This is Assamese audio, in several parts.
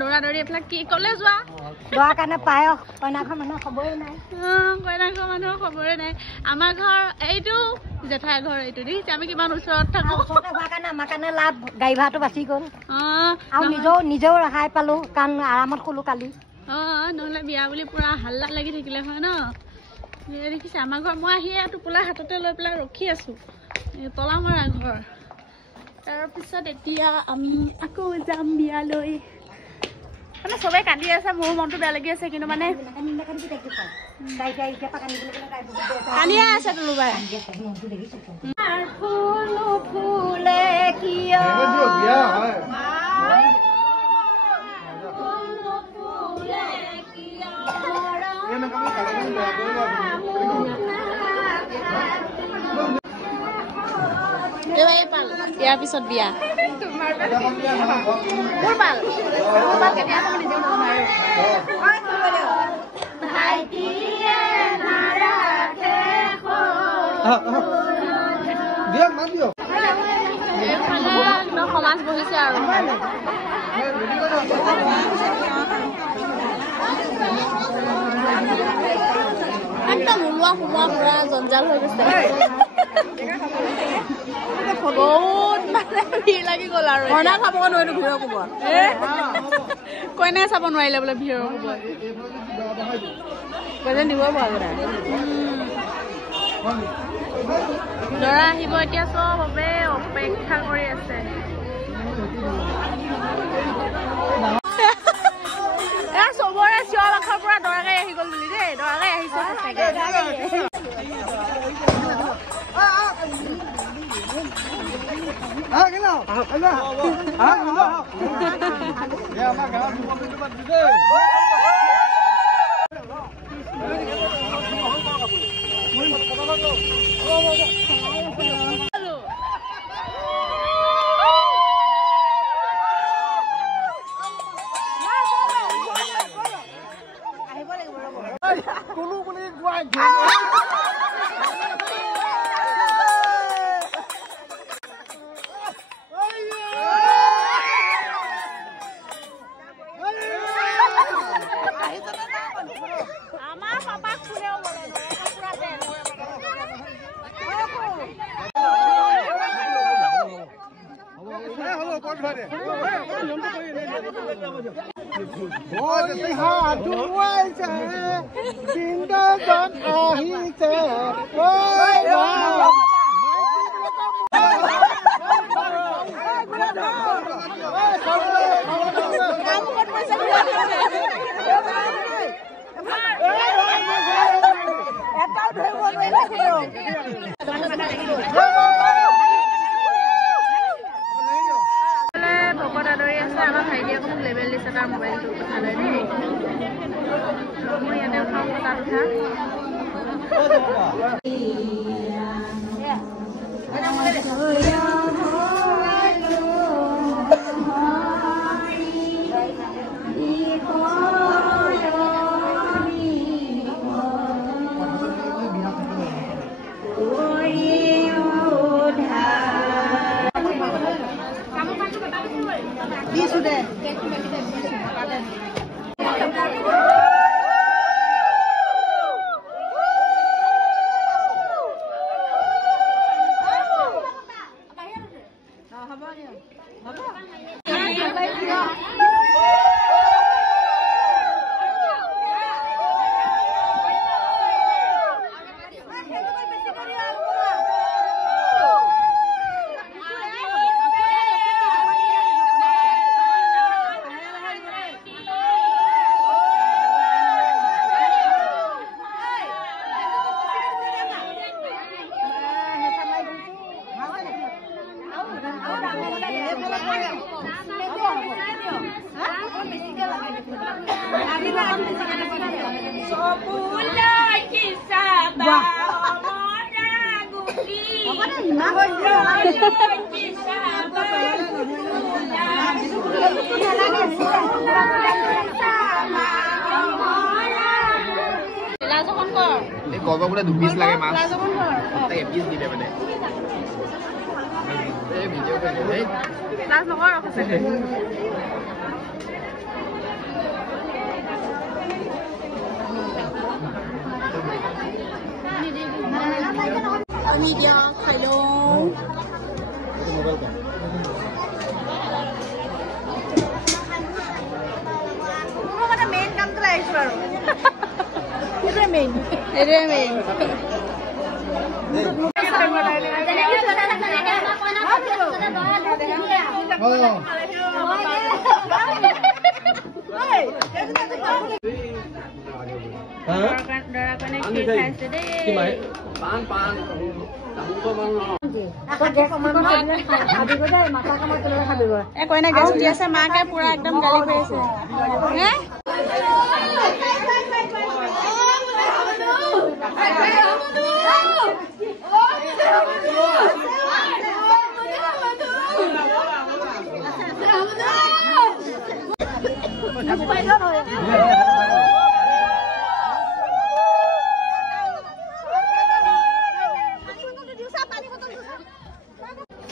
দৌৰা দৌৰি এইফালে কি কলে যোৱা দোৱাৰ কাৰণে পায়স কইনাঘৰ মানুহৰ খবৰে নাই কইনাঘৰ মানুহৰ খবৰে নাই আমাৰ ঘৰ এইটো জেঠাই ঘৰ এইটো দেখিছে আমি কিমান ওচৰত থাকো ওচৰতে হোৱাৰ কাৰণে আমাৰ কাৰণে লাভ গাড়ী ভাড়াটো বাচি গ'ল আৰু নিজেও ৰেহাই পালো কাৰণ আৰামত শুলো কালি নহ'লে বিয়া বুলি পুৰা হাল্লা লাগি থাকিলে হয় ন দেখিছে আমাৰ ঘৰ মই আহি টোপোলা হাততে লৈ পেলাই ৰখি আছো তলামৰা ঘৰ তাৰপিছত এতিয়া আমি আকৌ যাম বিয়ালৈ মানে চবেই কান্দি আছে মোৰ মনটো বেয়া লাগি আছে কিন্তু মানে কান্দিয়ে আছে তোলোবাই ফুল ফুলে কিয় ইয়াৰ পিছত বিয়া মোৰ পাল কেতিয়া আমি নিজেও সমাজ বহিছে আৰু একদম ওলোৱা সোমোৱা পুৰা জঞ্জাল হৈ গৈছে বহুত মানে ভিৰ লাগি গ'ল আৰু কইনা চাব নোৱাৰিলো ভিৰৰ কোবৰ কইনাই চাব নোৱাৰিলে বোলে ভিৰৰ কোবৰ কইনা নিব পৰা ল'ৰা আহিব এতিয়া চবে অপেক্ষা কৰি আছে চবৰে চিঞৰ বাখৰ পৰা দৰাগাই আহি গ'ল বুলি দেই দৰাগাই আহিছে Boleh 2 piece lagi mas. Tapi piece di mana? Video kan? Langsung orang kesini. দিয়ক খাই লওঁ মানে মেইন কামটো আহিছো আৰু এইটোৱে মেইন কইনা গেছ দি আছে মাকে পুৰা একদম গালি পাৰি আছে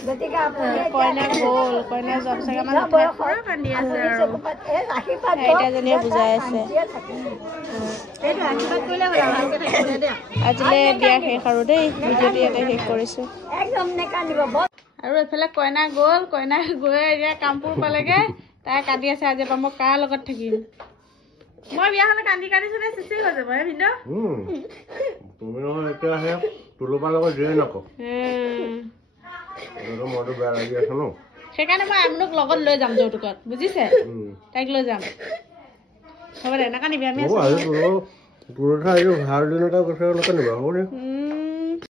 কইনা গ'ল কইনা যোৱাৰ পিছত আমাৰ পুৰা কান্দি আছে আৰু আইতাজনীয়ে বুজাই আছে আজিলৈ দিয়া শেষ আৰু দেই ভিডিঅ'টো ইয়াতে শেষ কৰিছোঁ আৰু এইফালে কইনা গ'ল কইনা গৈ এতিয়া কামপুৰ পালেগৈ তাই কান্দি আছে আজিৰ পৰা মই কাৰ লগত থাকিম মই বিয়া হ'লে কান্দি কান্দিছো নে চিচি হৈ যাব ভিন্ন তুমি নহয় এতিয়া আহে তুলুপাৰ লগত দিয়ে নকওঁ মইতো বেয়া লাগি আছো ন সেইকাৰণে মই আপোনাক লগত লৈ যাম যৌতুকত বুজিছে তাইক লৈ যাম হ'ব দে নাকান্দিবি আমি তোৰ কথা ভাল দিন এটা কৈছে নাকান্দিবা হ'ব দে